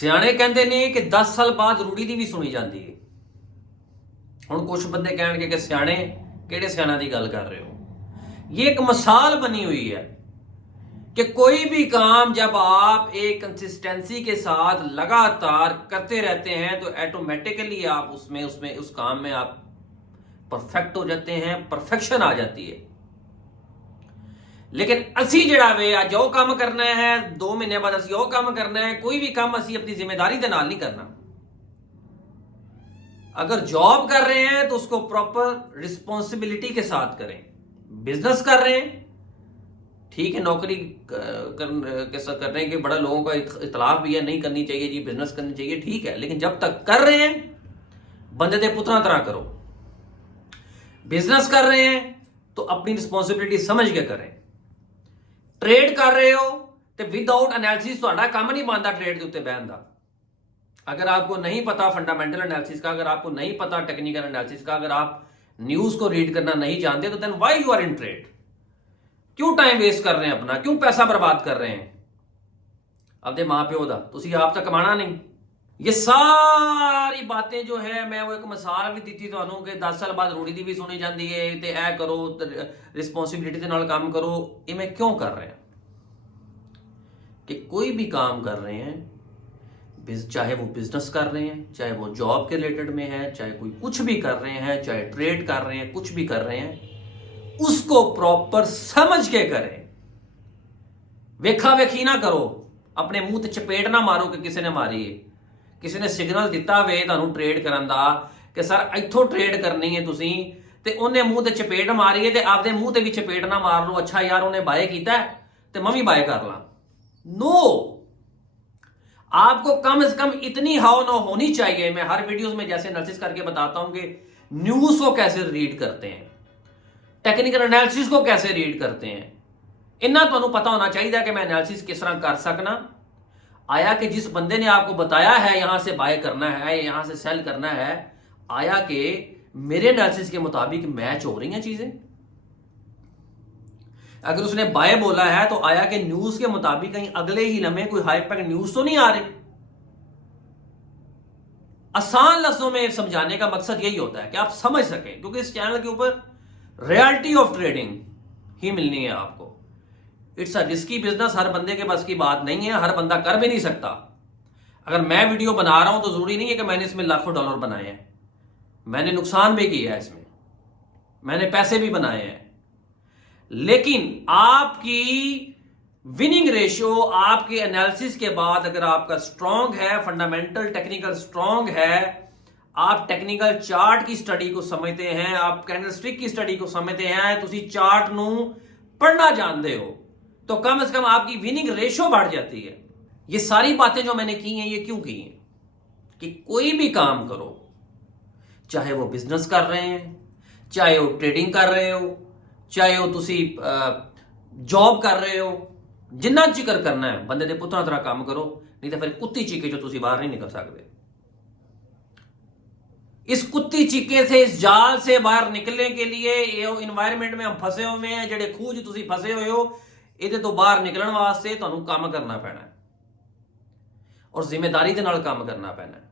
ਸਿਆਣੇ ਕਹਿੰਦੇ ਨੇ ਕਿ 10 ਸਾਲ ਬਾਅਦ ਰੂੜੀ ਦੀ ਵੀ ਸੁਣੀ ਜਾਂਦੀ ਹੈ। ਹੁਣ ਕੁਝ ਬੰਦੇ ਕਹਿਣਗੇ ਕਿ ਸਿਆਣੇ ਕਿਹੜੇ ਸਿਆਣਾ ਦੀ ਗੱਲ कर रहे हो। ये एक मिसाल बनी हुई है कि कोई भी काम जब आप एक कंसिस्टेंसी के साथ लगातार करते रहते हैं तो ऑटोमेटिकली आप उसमें उसमें उस काम में आप परफेक्ट हो जाते हैं, परफेक्शन आ जाती है। लेकिन असी जड़ा वे जो काम करना है 2 महीने बाद असी वो काम करना है, कोई भी काम असी अपनी जिम्मेदारी के नाल नहीं करना। अगर जॉब कर रहे हैं तो उसको प्रॉपर रिस्पॉन्सिबिलिटी के साथ करें। बिजनेस कर रहे हैं ठीक है, नौकरी कर रहे हैं कि बड़ा लोगों का इतलाफ भी है, नहीं करनी चाहिए जी, बिजनेस करनी चाहिए, ठीक है, लेकिन जब तक कर रहे हैं बंदे दे पुत्रा तरह करो। बिजनेस कर रहे हैं तो अपनी रिस्पॉन्सिबिलिटी समझ के करें। ट्रेड कर रहे हो तो विदाउट एनालिसिस तुहाडा काम नहीं बनता ट्रेड के उत्ते बहन का। अगर आपको नहीं पता फंडामेंटल एनालिसिस का, अगर आपको नहीं पता टेक्निकल एनालिसिस का, अगर आप न्यूज को रीड करना नहीं जानते तो then why you are in trade. क्यों टाइम वेस्ट कर रहे हैं अपना, क्यों पैसा बर्बाद कर रहे हैं अपने मां प्यो का, तुसी आप तक कमाना नहीं। ये सारी बातें जो है मैं वो एक मिसाल भी दी तुहानू कि 10 साल बाद रूड़ी दी भी सुनी जाती है ते ऐ करो रिस्पॉन्सिबिलिटी के नाल काम करो। ये मैं क्यों कर रहे हैं कि कोई भी काम कर रहे हैं, चाहे वो बिजनेस कर रहे हैं, चाहे वो जॉब के रिलेटेड में है, चाहे कोई कुछ भी कर रहे हैं, चाहे ट्रेड कर रहे हैं, कुछ भी कर रहे हैं, उसको प्रॉपर समझ के करें। वेखा वेखी ना करो, अपने मुंह ते चपेट ना मारो कि किसी ने मारी है, किसी ने सिग्नल दिता वे तुहानू ट्रेड करन दा कि सर इत्थों ट्रेड करनी है तुसीं ते उन्हें मुंह ते चपेट मारी है ते आपदे मुंह ते भी चपेट ना मार लो। अच्छा यार उन्हें बाय कीता है ते मैं भी बाय कर ला। नो, आपको कम से कम इतनी हाव नो होनी चाहिए। मैं हर वीडियोस में जैसे एनालिसिस करके बताता हूं कि न्यूज को कैसे रीड करते हैं, टेक्निकल एनालिसिस को कैसे रीड करते हैं, इन्ना तुहानू पता होना चाहिए कि मैं एनालिसिस किस तरह कर सकना। आया कि जिस बंदे ने आपको बताया है यहां से बाय करना है, यहां से सेल करना है, आया कि मेरे एनालिसिस के मुताबिक मैच हो रही हैं चीजें। अगर उसने बाय बोला है तो आया कि न्यूज के मुताबिक कहीं अगले ही लम्हे कोई हाई पैक न्यूज तो नहीं आ रही। आसान लफ्जों में समझाने का मकसद यही होता है कि आप समझ सकें, क्योंकि इस चैनल के ऊपर रियलिटी ऑफ ट्रेडिंग ही मिलनी है आपको। इट्स अ रिस्की बिजनेस, हर बंदे के बस की बात नहीं है, हर बंदा कर भी नहीं सकता। अगर मैं वीडियो बना रहा हूं तो जरूरी नहीं है कि मैंने इसमें लाखों डॉलर बनाए हैं, मैंने नुकसान भी किया है, इसमें मैंने पैसे भी बनाए हैं। लेकिन आपकी विनिंग रेशियो आपके एनालिसिस के बाद अगर आपका स्ट्रांग है, फंडामेंटल टेक्निकल स्ट्रांग है, आप टेक्निकल चार्ट की स्टडी को समझते हैं, आप कैंडलस्टिक की स्टडी को समझते हैं, तुसी चार्ट नू पढ़ना जानते हो, तो कम से कम आपकी विनिंग रेशियो बढ़ जाती है। ये सारी बातें जो मैंने की हैं ये क्यों की हैं कि कोई भी काम करो, चाहे वो बिजनेस कर रहे हैं, चाहे वो ट्रेडिंग कर रहे हो, चाहे वो तुसी जॉब कर रहे हो, जिन्ना जिक्र करना है बंदे दे पुत्रा तरह काम करो, नहीं तो फिर कुत्ती चीके जो तुसी बाहर नहीं निकल सकते। इस कुत्ती चीके से, इस जाल से बाहर निकलने के लिए ये इन्वायरमेंट में हम फंसे हुए हैं, जेडे खूज तुसी फंसे हुए हो, ये तो बाहर निकलने वास्ते तुहानू काम करना पैना है और जिम्मेदारी के नाल काम करना पैना है।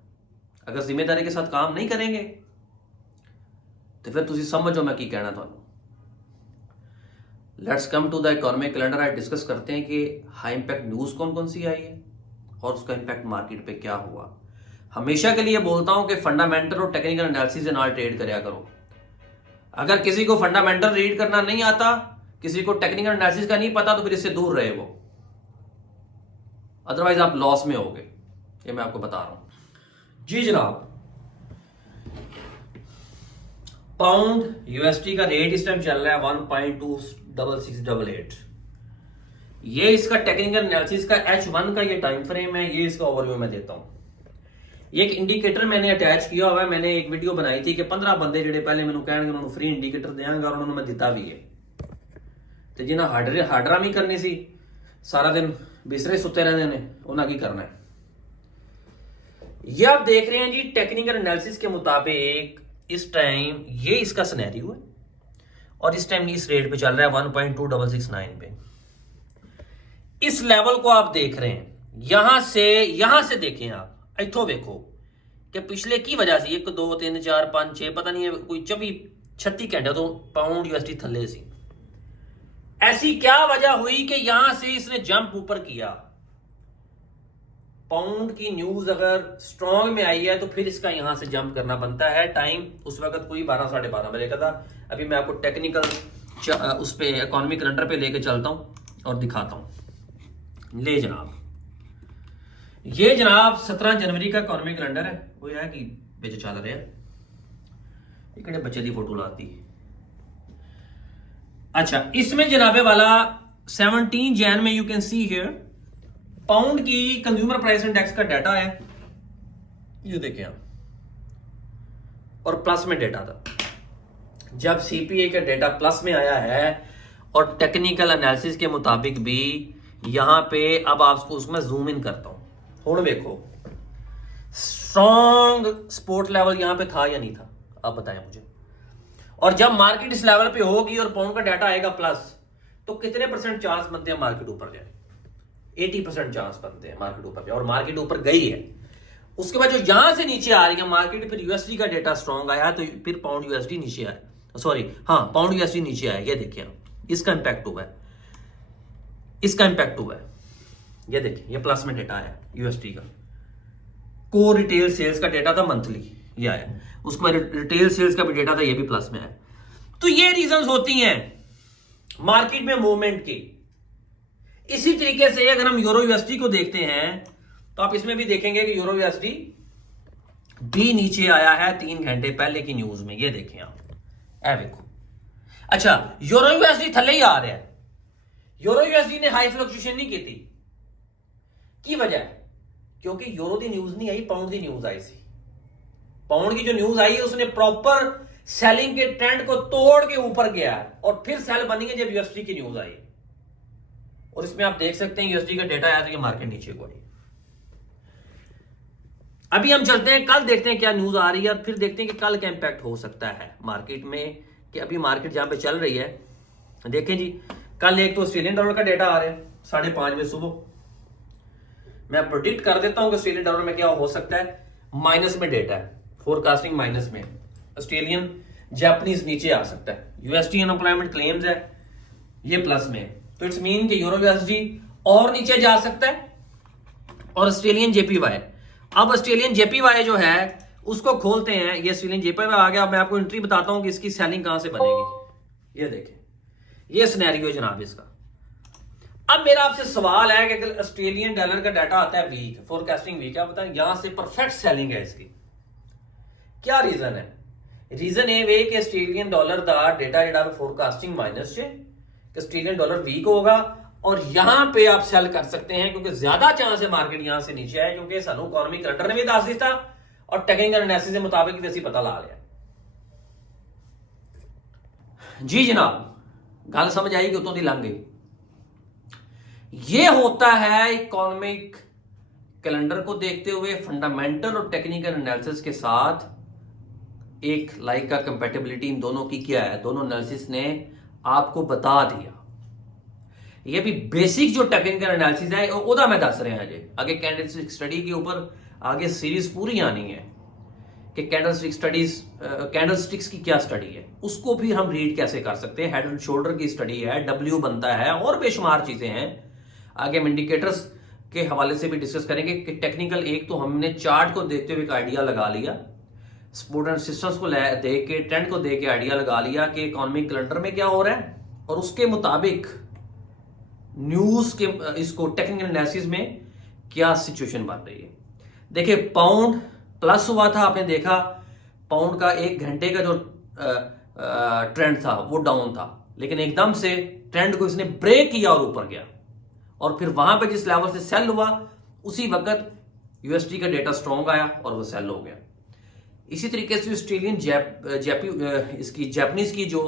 अगर जिम्मेदारी के साथ काम नहीं करेंगे तो फिर तुसी समझो मैं की कहना तुहानू। Let's come to the economic calendar. आज डिस्कस करते हैं कि हाई इंपैक्ट न्यूज कौन कौन सी आई है और उसका इंपैक्ट मार्केट पे क्या हुआ। हमेशा के लिए बोलता हूं कि फंडामेंटल और टेक्निकल एनालिसिस से नाल ट्रेड करया करो। अगर किसी को फंडामेंटल रीड करना नहीं आता, किसी को टेक्निकल एनालिसिस का नहीं पता, तो फिर इससे दूर रहे वो, अदरवाइज आप लॉस में होगे, ये मैं आपको बता रहा हूं। जी जनाब, पाउंड यूएसडी का रेट इस टाइम चल रहा है 1.26688। ये इसका टेक्निकल एनालिसिस का H1 का ये टाइम फ्रेम है, ये इसका ओवरव्यू मैं देता हूं। ये एक इंडिकेटर मैंने अटैच किया हुआ है। मैंने एक वीडियो बनाई थी कि 15 बंदे जेडे पहले मैंने कहणगे उन्होंने फ्री इंडिकेटर देंगा और उन्होंने मैं दिता भी है, तो जिन्हें हार्डरामी करनी सी सारा दिन बिस्तरे सुते रहते हैं, उन्हें की करना है। ये आप देख रहे हैं जी, टेक्निकल एनालिसिस के मुताबिक इस टाइम ये इसका सिनेरियो है और इस टाइम इस रेट पे चल रहा है 1.2669 पे। इस लेवल को आप देख रहे हैं, यहां से देखें आप, इथों देखो कि पिछले की वजह से 1 2 3 4 5 6 पता नहीं है कोई 36 घंटे तो पाउंड यूएसडी थले सी। ऐसी क्या वजह हुई कि यहां से इसने जंप ऊपर किया? पाउंड की न्यूज अगर स्ट्रॉन्ग में आई है तो फिर इसका यहां से जंप करना बनता है। टाइम उस वक्त कोई 12 साढ़े 12 बजे का था। अभी मैं आपको टेक्निकल उस पे इकोनॉमी कैलेंडर पे लेके चलता हूं और दिखाता हूं। ले जनाब, ये जनाब 17 जनवरी का इकोनॉमी कैलेंडर है। वो है कि बेच चल रहे हैं, इकड़े बच्चे की फोटो लाती। अच्छा, इसमें जनाबे वाला 17 जैन में you can see here pound की कंज्यूमर प्राइस इंडेक्स का डाटा है, ये देखें आप, और प्लस में डाटा था। जब सीपीआई का डाटा प्लस में आया है और टेक्निकल एनालिसिस के मुताबिक भी यहां पे, अब आपको उसमें जूम इन करता हूं, हुण देखो स्ट्रॉन्ग सपोर्ट लेवल यहां पे था या नहीं था, आप बताएं मुझे। और जब मार्केट इस लेवल पे होगी और पाउंड का डाटा आएगा प्लस, तो कितने परसेंट चांस बनते हैं मार्केट ऊपर जाए? 80% चांस बनते हैं मार्केट ऊपर जाए, और मार्केट ऊपर गई है। उसके बाद जो यहां से नीचे आ रही है मार्केट, फिर यूएसडी का डाटा स्ट्रॉन्ग आया तो फिर पाउंड यूएसडी नीचे आया, सॉरी हाँ पाउंड यूएसडी नीचे आया। ये देखिए इसका इंपैक्ट हुआ है, इसका इंपैक्ट हुआ है। ये देखिए ये प्लस में डाटा आया यूएसडी का। कोर रिटेल सेल्स का डाटा था मंथली, ये आया। उसके बाद रिटेल सेल्स का भी डाटा था, ये भी प्लस में आया। तो ये रीजंस होती हैं मार्केट में मूवमेंट की। इसी तरीके से अगर हम यूरो यूएसडी को देखते हैं तो आप इसमें भी देखेंगे कि यूरो यूएसडी भी नीचे आया है 3 घंटे पहले की न्यूज में। ये देखें आप, ऐ देखो। अच्छा, यूरो यूएसडी थले ही आ रहा है। यूरो यूएसडी ने हाई फ्लक्चुएशन नहीं की थी, की वजह है क्योंकि यूरो की न्यूज नहीं आई, पाउंड की न्यूज आई सी। पाउंड की जो न्यूज आई है उसने प्रॉपर सेलिंग के ट्रेंड को तोड़ के ऊपर गया और फिर सेल बनी है जब यूएसडी की न्यूज आई। और इसमें आप देख सकते हैं यूएसडी का डेटा आया तो ये मार्केट नीचे को आई। अभी हम चलते हैं, कल देखते हैं क्या न्यूज आ रही है और फिर देखते हैं कि कल क्या इंपैक्ट हो सकता है मार्केट में। कि अभी मार्केट जहां पे चल रही है, देखें जी, कल एक तो ऑस्ट्रेलियन डॉलर का डेटा आ रहा है 5:30 बजे सुबह। मैं प्रोडिक्ट कर देता हूं कि ऑस्ट्रेलियन डॉलर में क्या हो सकता है। माइनस में डेटा है, फोरकास्टिंग माइनस में। ऑस्ट्रेलियन जापानीज नीचे आ सकता है। यूएसडी अनएम्प्लॉयमेंट क्लेम्स है, ये प्लस में। तो इट्स मीन कि यूरो यूएसडी और नीचे जा सकता है। और ऑस्ट्रेलियन जेपीवाई, अब ऑस्ट्रेलियन जेपीवाई जो है उसको खोलते हैं। ये ऑस्ट्रेलियन जेपीवाई आ गया। अब मैं आपको एंट्री बताता हूं कि इसकी सेलिंग कहां से बनेगी। ये देखें, ये सिनेरियो जनाब इसका। अब मेरा आपसे सवाल है कि अगर ऑस्ट्रेलियन डॉलर का डाटा आता है वीक, फोरकास्टिंग वीक, आप बताएं यहां से परफेक्ट सेलिंग है इसकी, क्या रीजन है? रीजन ये वे कि ऑस्ट्रेलियन डॉलर का डेटा जेड़ा फोरकास्टिंग माइनस से, कि ऑस्ट्रेलियन डॉलर वीक होगा और यहां पे आप सेल कर सकते हैं क्योंकि ज्यादा चांस है मार्केट यहां से नीचे आए, क्योंकि सानू इकोनॉमी कैलेंडर ने भी दस दिता और टेक्निकल एनालिसिस के मुताबिक भी पता ला लिया। जी जनाब, गल समझ आई कि उतों दी लंघ गई। ये होता है इकोनॉमिक कैलेंडर को देखते हुए फंडामेंटल और टेक्निकल एनालिसिस के साथ एक लाइक का कंपैटिबिलिटी इन दोनों की क्या है, दोनों एनालिसिस ने आपको बता दिया। ये भी बेसिक जो टेक्निकल एनालिसिस है ओदा मैं दस रहा है। आगे कैंडलस्टिक स्टडी के ऊपर आगे सीरीज पूरी आनी है कि कैंडलस्टिक स्टडीज, कैंडलस्टिक्स की क्या स्टडी है, उसको भी हम रीड कैसे कर सकते हैं। हेड एंड शोल्डर की स्टडी है, डब्ल्यू बनता है और बेशुमार चीजें हैं। आगे हम इंडिकेटर्स के हवाले से भी डिस्कस करेंगे कि टेक्निकल, एक तो हमने चार्ट को देखते हुए एक आइडिया लगा लिया, सपोर्ट एंड रेजिस्टेंस को देख के, ट्रेंड को देख के आइडिया लगा लिया कि इकोनॉमिक कैलेंडर में क्या हो रहा है, और उसके मुताबिक न्यूज के इसको टेक्निकल एनालिसिस में क्या सिचुएशन बन रही है। देखिए पाउंड प्लस हुआ था, आपने देखा पाउंड का 1 घंटे का जो ट्रेंड था वो डाउन था, लेकिन एकदम से ट्रेंड को इसने ब्रेक किया और ऊपर गया, और फिर वहां पे जिस लेवल से सेल हुआ उसी वक्त यूएसडी का डेटा स्ट्रॉन्ग आया और वो सेल हो गया। इसी तरीके से ऑस्ट्रेलियन इसकी जापानीज की जो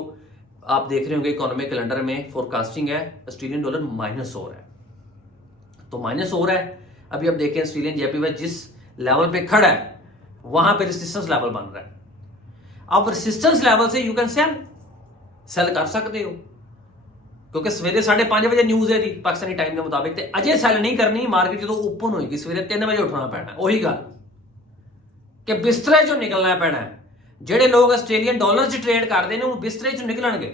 आप देख रहे होंगे इकोनॉमिक कैलेंडर में फोरकास्टिंग है, ऑस्ट्रेलियन डॉलर माइनस हो रहा है, तो माइनस हो रहा है। अभी आप देखें ऑस्ट्रेलियन जेपीवाई जिस लेवल पे खड़ा है वहां पे रेजिस्टेंस लेवल बन रहा है। अब रेजिस्टेंस लेवल से यू कैन सेल कर सकते हो। क्योंकि सवेरे 5:30 ਵਜੇ ਨਿਊਜ਼ ਹੈ ਦੀ ਪਾਕਿਸਤਾਨੀ ਟਾਈਮ ਦੇ ਮੁਤਾਬਿਕ ਤੇ ਅਜੇ ਸੈਲ ਨਹੀਂ ਕਰਨੀ, ਮਾਰਕੀਟ ਜਦੋਂ ਓਪਨ ਹੋਏਗੀ ਸਵੇਰੇ 3 ਵਜੇ ਉੱਠਣਾ ਪੈਣਾ। ਉਹੀ ਗੱਲ ਕਿ ਬਿਸਤਰੇ ਚੋਂ ਨਿਕਲਣਾ ਪੈਣਾ। ਜਿਹੜੇ ਲੋਕ ਆਸਟ੍ਰੇਲੀਅਨ ਡਾਲਰ 'ਚ ਟ੍ਰੇਡ ਕਰਦੇ ਨੇ ਉਹ ਬਿਸਤਰੇ 'ਚੋਂ ਨਿਕਲਣਗੇ,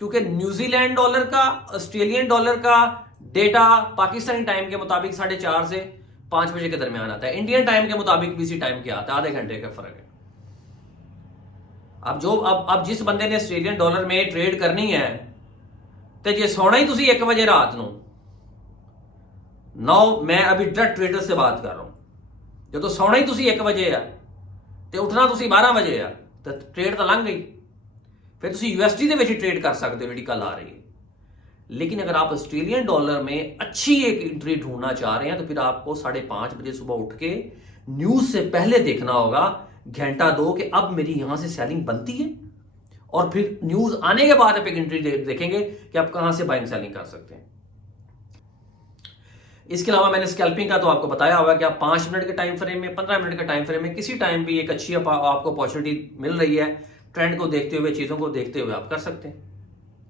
क्योंकि न्यूजीलैंड डॉलर का ऑस्ट्रेलियन डॉलर का डेटा पाकिस्तानी टाइम के मुताबिक 4:30 से 5 बजे के दरमियान आता है। इंडियन टाइम के मुताबिक बीसी टाइम के आता है, आधे घंटे का फर्क है। अब जिस बंदे ने ऑस्ट्रेलियन डॉलर में ट्रेड करनी है तो जे सोना ही तुसी 1 बजे रात ਨੂੰ मैं अभी डायरेक्ट ट्रेडर से बात कर रहा हूं, जो तो सोना ही तुसी 1 बजे है तो उठना तुसी 12 बजे है तो ट्रेड तो लंघ गई। फिर तुसी यूएसडी ਦੇ ਵਿੱਚ ट्रेड कर सकते हो ਜਿਹੜੀ कल आ रही है। लेकिन अगर आप ऑस्ट्रेलियन डॉलर में अच्छी एक एंट्री ढूंढना चाह रहे हैं तो फिर आपको 5:30 बजे सुबह उठ के न्यूज से पहले देखना होगा घंटा 2 कि अब मेरी यहां से सेलिंग बनती है, और फिर न्यूज आने के बाद आप एक एंट्री देखेंगे कि आप कहां से बाइंग सेलिंग कर सकते हैं। इसके अलावा मैंने स्कैल्पिंग का तो आपको बताया होगा कि आप 5 मिनट के टाइम फ्रेम में, 15 मिनट के टाइम फ्रेम में किसी टाइम भी एक अच्छी आपको अपॉर्चुनिटी मिल रही है, ट्रेंड को देखते हुए, चीजों को देखते हुए आप कर सकते हैं।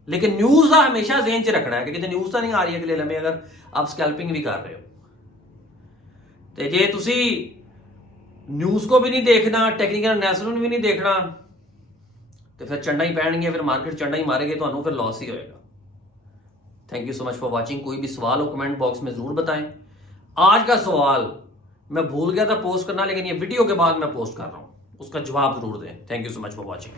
लेकिन न्यूज का हमेशा ज़हन च रखना है कि कितने न्यूज तो नहीं आ रही है अगले लम्हे, अगर आप स्कैल्पिंग भी कर रहे हो तो जे तुसी न्यूज को भी नहीं देखना, टेक्निकल एनालिसिस भी नहीं देखना तो फिर चंडा ही पैणगियां, फिर मार्केट चंडा ही मारेगी, तो फिर लॉस ही होएगा। Thank you so much for watching. कोई भी सवाल हो कमेंट बॉक्स में जरूर बताएं। आज का सवाल मैं भूल गया था पोस्ट करना, लेकिन ये वीडियो के बाद मैं पोस्ट कर रहा हूं, उसका जवाब जरूर दें। Thank you so much for watching.